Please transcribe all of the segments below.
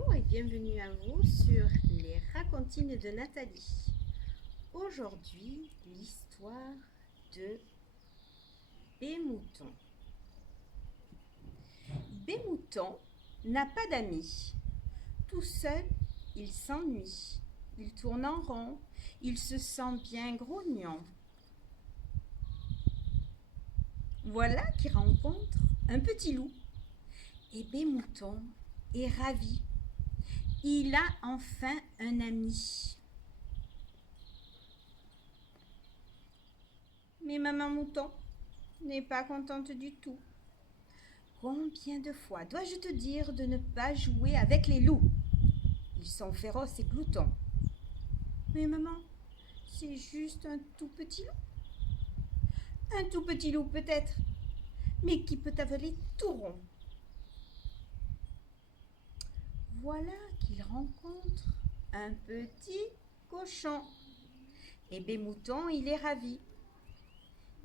Bonjour et bienvenue à vous sur les racontines de Nathalie. Aujourd'hui, l'histoire de Bémouton. Bémouton n'a pas d'amis. Tout seul, il s'ennuie. Il tourne en rond. Il se sent bien grognon. Voilà qu'il rencontre un petit loup. Et Bémouton est ravi. Il a enfin un ami. Mais maman mouton n'est pas contente du tout. Combien de fois dois-je te dire de ne pas jouer avec les loups? Ils sont féroces et gloutons. Mais maman, c'est juste un tout petit loup. Un tout petit loup peut-être, mais qui peut avaler tout rond. Voilà qu'il rencontre un petit cochon. Et Bémouton, il est ravi.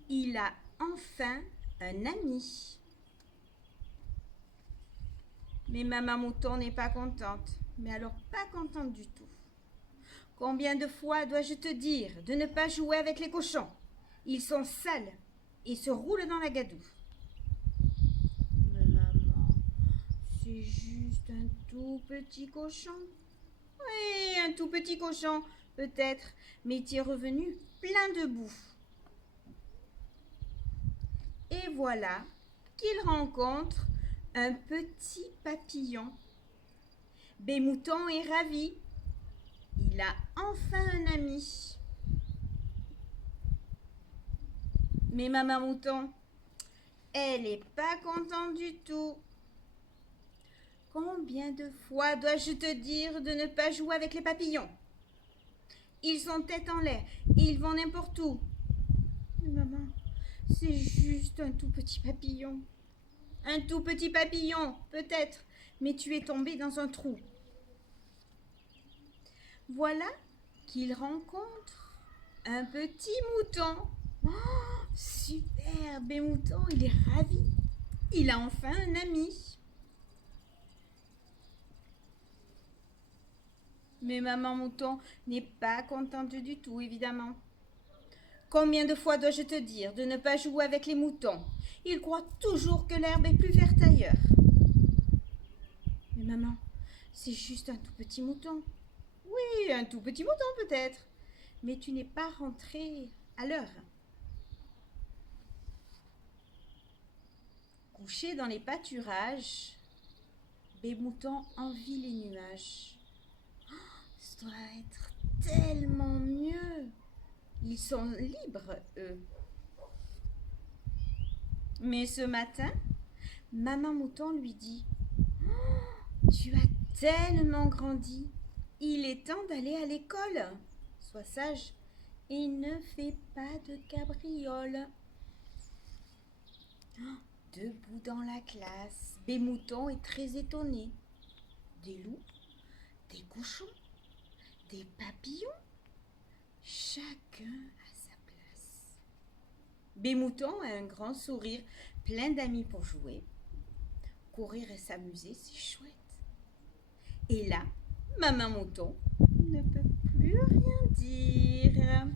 Il a enfin un ami. Mais maman mouton n'est pas contente. Mais alors pas contente du tout. Combien de fois dois-je te dire de ne pas jouer avec les cochons? Ils sont sales et se roulent dans la gadoue. Mais maman, c'est juste un tout petit cochon. Oui, un tout petit cochon, peut-être, mais tu es revenu plein de boue. Et voilà qu'il rencontre un petit papillon. Bémouton est ravi. Il a enfin un ami. Mais maman mouton, elle n'est pas contente du tout. Combien de fois dois-je te dire de ne pas jouer avec les papillons? Ils sont tête en l'air, ils vont n'importe où. Mais maman, c'est juste un tout petit papillon. Un tout petit papillon, peut-être, mais tu es tombé dans un trou. Voilà qu'il rencontre un petit mouton. Oh, super, Bémouton, il est ravi. Il a enfin un ami. Mais maman mouton n'est pas contente du tout, évidemment. Combien de fois dois-je te dire de ne pas jouer avec les moutons? Ils croient toujours que l'herbe est plus verte ailleurs. Mais maman, c'est juste un tout petit mouton. Oui, un tout petit mouton peut-être. Mais tu n'es pas rentré à l'heure. Couché dans les pâturages, Bémouton envie les nuages. Ça doit être tellement mieux. Ils sont libres, eux. Mais ce matin, maman mouton lui dit: oh, tu as tellement grandi. Il est temps d'aller à l'école. Sois sage et ne fais pas de cabriole. Oh, debout dans la classe, Bémouton est très étonné. Des loups, des cochons, des papillons, chacun à sa place. Bémouton a un grand sourire, plein d'amis pour jouer. Courir et s'amuser, c'est chouette. Et là, maman mouton ne peut plus rien dire.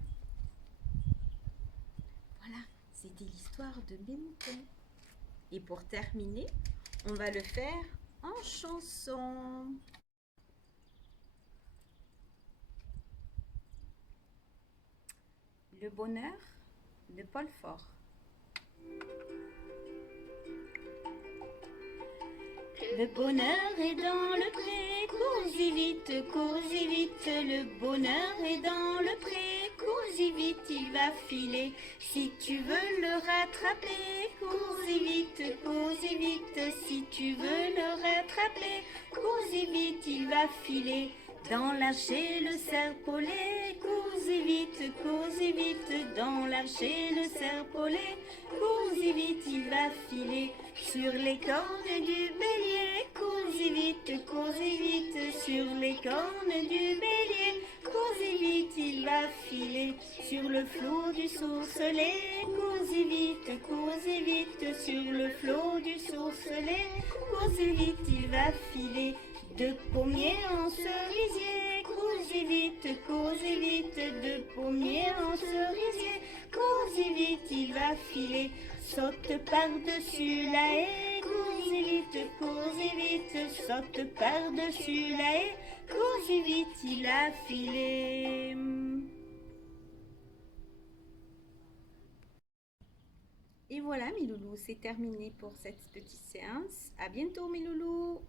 Voilà, c'était l'histoire de Bémouton. Et pour terminer, on va le faire en chanson. Le bonheur de Paul Fort. Le bonheur est dans le pré, cours-y vite, le bonheur est dans le pré, cours-y vite, il va filer, si tu veux le rattraper, cours-y vite, si tu veux le rattraper, cours-y vite, il va filer, dans l'archer le serpolet, cours-y vite, dans l'archer le serpolet, cours-y vite, il va filer, sur les cornes du bélier, cours-y vite, sur les cornes du bélier, cours-y vite, il va filer, sur le flot du sourcelet, cours-y vite, sur le flot du sourcelet, cours-y vite, il va filer, De pommier en cerisier, cousez vite, de pommier en cerisier, cousez vite, il va filer. Saute par-dessus la haie, cousez vite, saute par-dessus la haie, cousez vite, il a filé. Et voilà mes loulous, c'est terminé pour cette petite séance. À bientôt mes loulous.